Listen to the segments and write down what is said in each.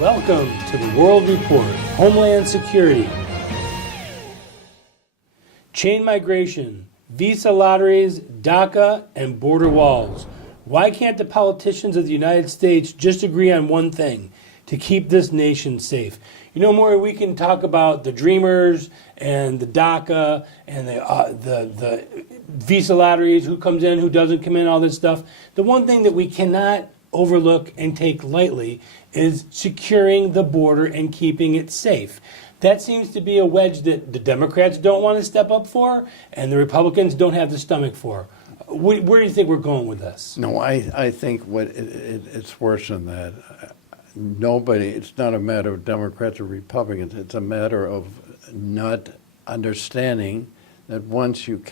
Welcome to the World Report, Homeland Security. Chain migration, visa lotteries, DACA, and border walls. Why can't the politicians of the United States just agree on one thing, to keep this nation safe? You know, Maury, we can talk about the Dreamers and the DACA and the visa lotteries, who comes in, who doesn't come in, all this stuff. The one thing that we cannot overlook and take lightly is securing the border and keeping it safe. That seems to be a wedge that the Democrats don't want to step up for, and the Republicans don't have the stomach for. Where do you think we're going with this? No, I think it's worse than that. It's not a matter of Democrats or Republicans. It's a matter of not understanding that once you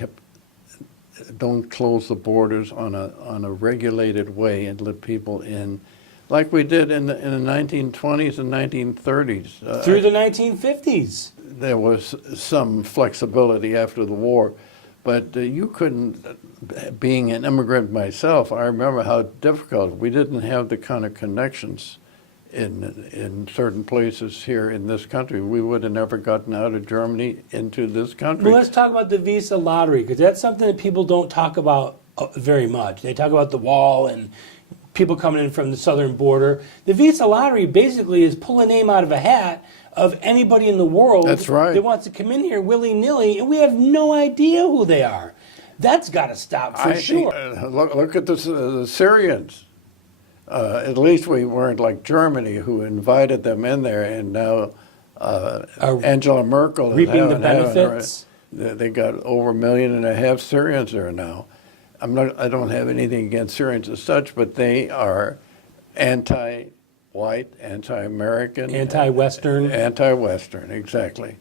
don't close the borders on a regulated way and let people in, like we did in the 1920s and 1930s. Through the 1950s. There was some flexibility after the war, but you couldn't, being an immigrant myself, I remember how difficult. We didn't have the kind of connections in certain places here in this country. We would have never gotten out of Germany into this country. Well, let's talk about the visa lottery, because that's something that people don't talk about very much. They talk about the wall and people coming in from the southern border. The visa lottery basically is pull a name out of a hat of anybody in the world. That's right. That wants to come in here willy-nilly, and we have no idea who they are. That's got to stop for sure. Look at the Syrians. At least we weren't like Germany, who invited them in there, and now Angela Merkel is reaping the benefits. They got over 1.5 million Syrians there now. I don't have anything against Syrians as such, but they are anti-white, anti-American, anti-Western. Anti-Western, exactly.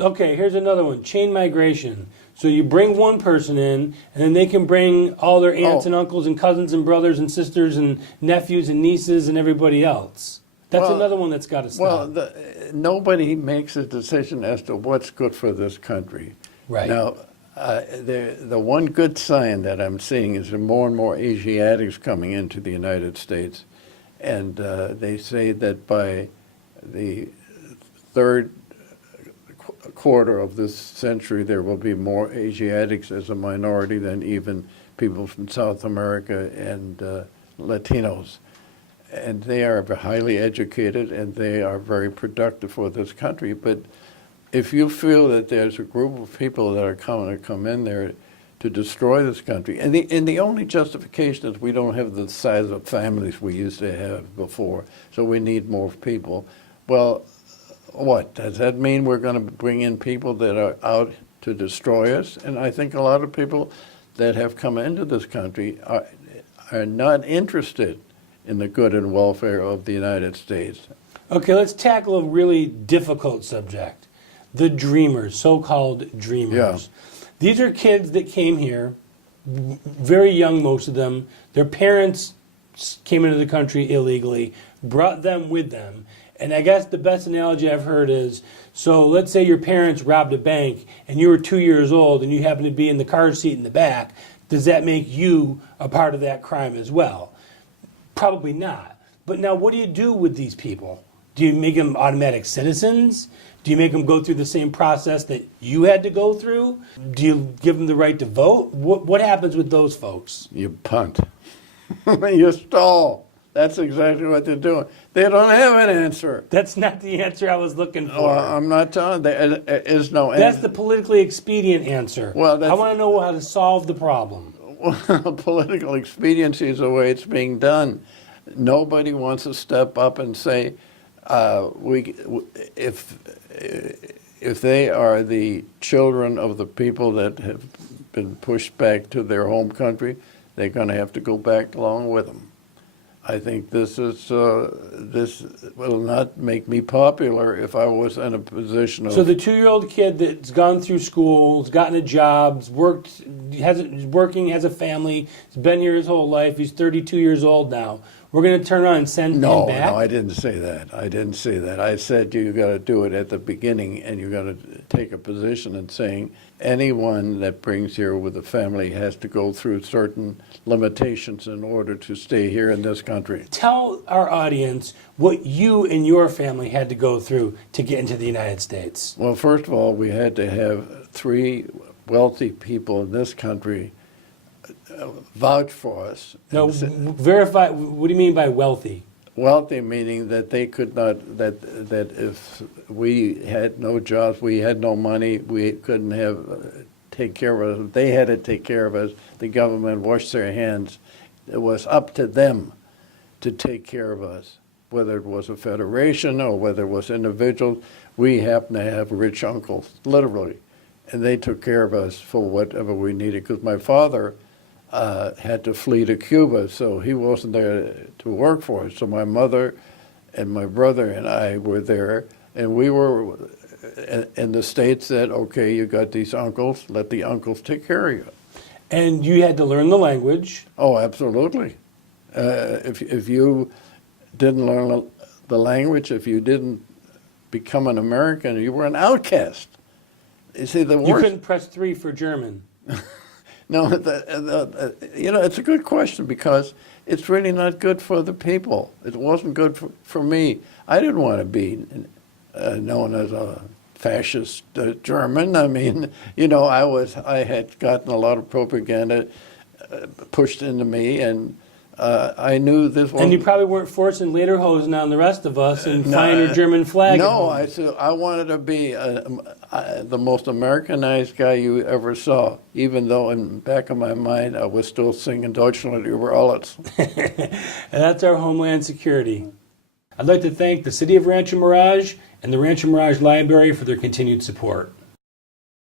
Okay, here's another one: chain migration. So you bring one person in, and then they can bring all their aunts and uncles and cousins and brothers and sisters and nephews and nieces and everybody else. That's another one that's got to stop. Well, nobody makes a decision as to what's good for this country. Right. Now, the one good sign that I'm seeing is there are more and more Asiatics coming into the United States. And they say that by the third quarter of this century, there will be more Asiatics as a minority than even people from South America and Latinos. And they are highly educated and they are very productive for this country. But if you feel that there's a group of people that are going to come in there to destroy this country, and the only justification is we don't have the size of families we used to have before, so we need more people. Well, what? Does that mean we're going to bring in people that are out to destroy us? And I think a lot of people that have come into this country are not interested in the good and welfare of the United States. Okay, let's tackle a really difficult subject. The Dreamers, so-called Dreamers. Yeah. These are kids that came here, very young, most of them. Their parents came into the country illegally, brought them with them. And I guess the best analogy I've heard is, so let's say your parents robbed a bank and you were 2 years old and you happen to be in the car seat in the back. Does that make you a part of that crime as well? Probably not. But now what do you do with these people? Do you make them automatic citizens? Do you make them go through the same process that you had to go through? Do you give them the right to vote? What happens with those folks? You punt. You stall. That's exactly what they're doing. They don't have an answer. That's not the answer I was looking for. Well, I'm not telling. There is no answer. That's the politically expedient answer. Well, I want to know how to solve the problem. Well, political expediency is the way it's being done. Nobody wants to step up and say, if they are the children of the people that have been pushed back to their home country, they're going to have to go back along with them. I think this will not make me popular if I was in a position of... So the 2-year-old kid that's gone through school, has gotten a job, is working, has a family, has been here his whole life, he's 32 years old now. we're going to turn around and send him No, back? no, I didn't say that. I didn't say that. I said you got to do it at the beginning, and you got to take a position in saying anyone that brings here with a family has to go through certain limitations in order to stay here in this country. Tell our audience what you and your family had to go through to get into the United States. Well, first of all, we had to have 3 wealthy people in this country vouch for us. No, And verify. What do you mean by wealthy? wealthy meaning that they could not, that if we had no jobs, we had no money, we couldn't have, take care of us. They had to take care of us. The government washed their hands. It was up to them to take care of us, whether it was a federation or whether it was individuals. We happened to have rich uncles, literally, and they took care of us for whatever we needed, because my father had to flee to Cuba, so he wasn't there to work for us. So my mother and my brother and I were there, and we were in the States said, okay, you got these uncles, let the uncles take care of you. And you had to learn the language. Oh, absolutely. If you didn't learn the language, if you didn't become an American, you were an outcast. You see, the worst. You couldn't press 3 for German. No, it's a good question, because it's really not good for the people. It wasn't good for me. I didn't want to be known as a fascist German. I mean, I had gotten a lot of propaganda pushed into me, and I knew this was. And you probably weren't forcing lederhosen on the rest of us and flying a German flag. No, I said I wanted to be the most Americanized guy you ever saw, even though in the back of my mind I was still singing Deutschland über alles. And that's our Homeland Security. I'd like to thank the City of Rancho Mirage and the Rancho Mirage Library for their continued support.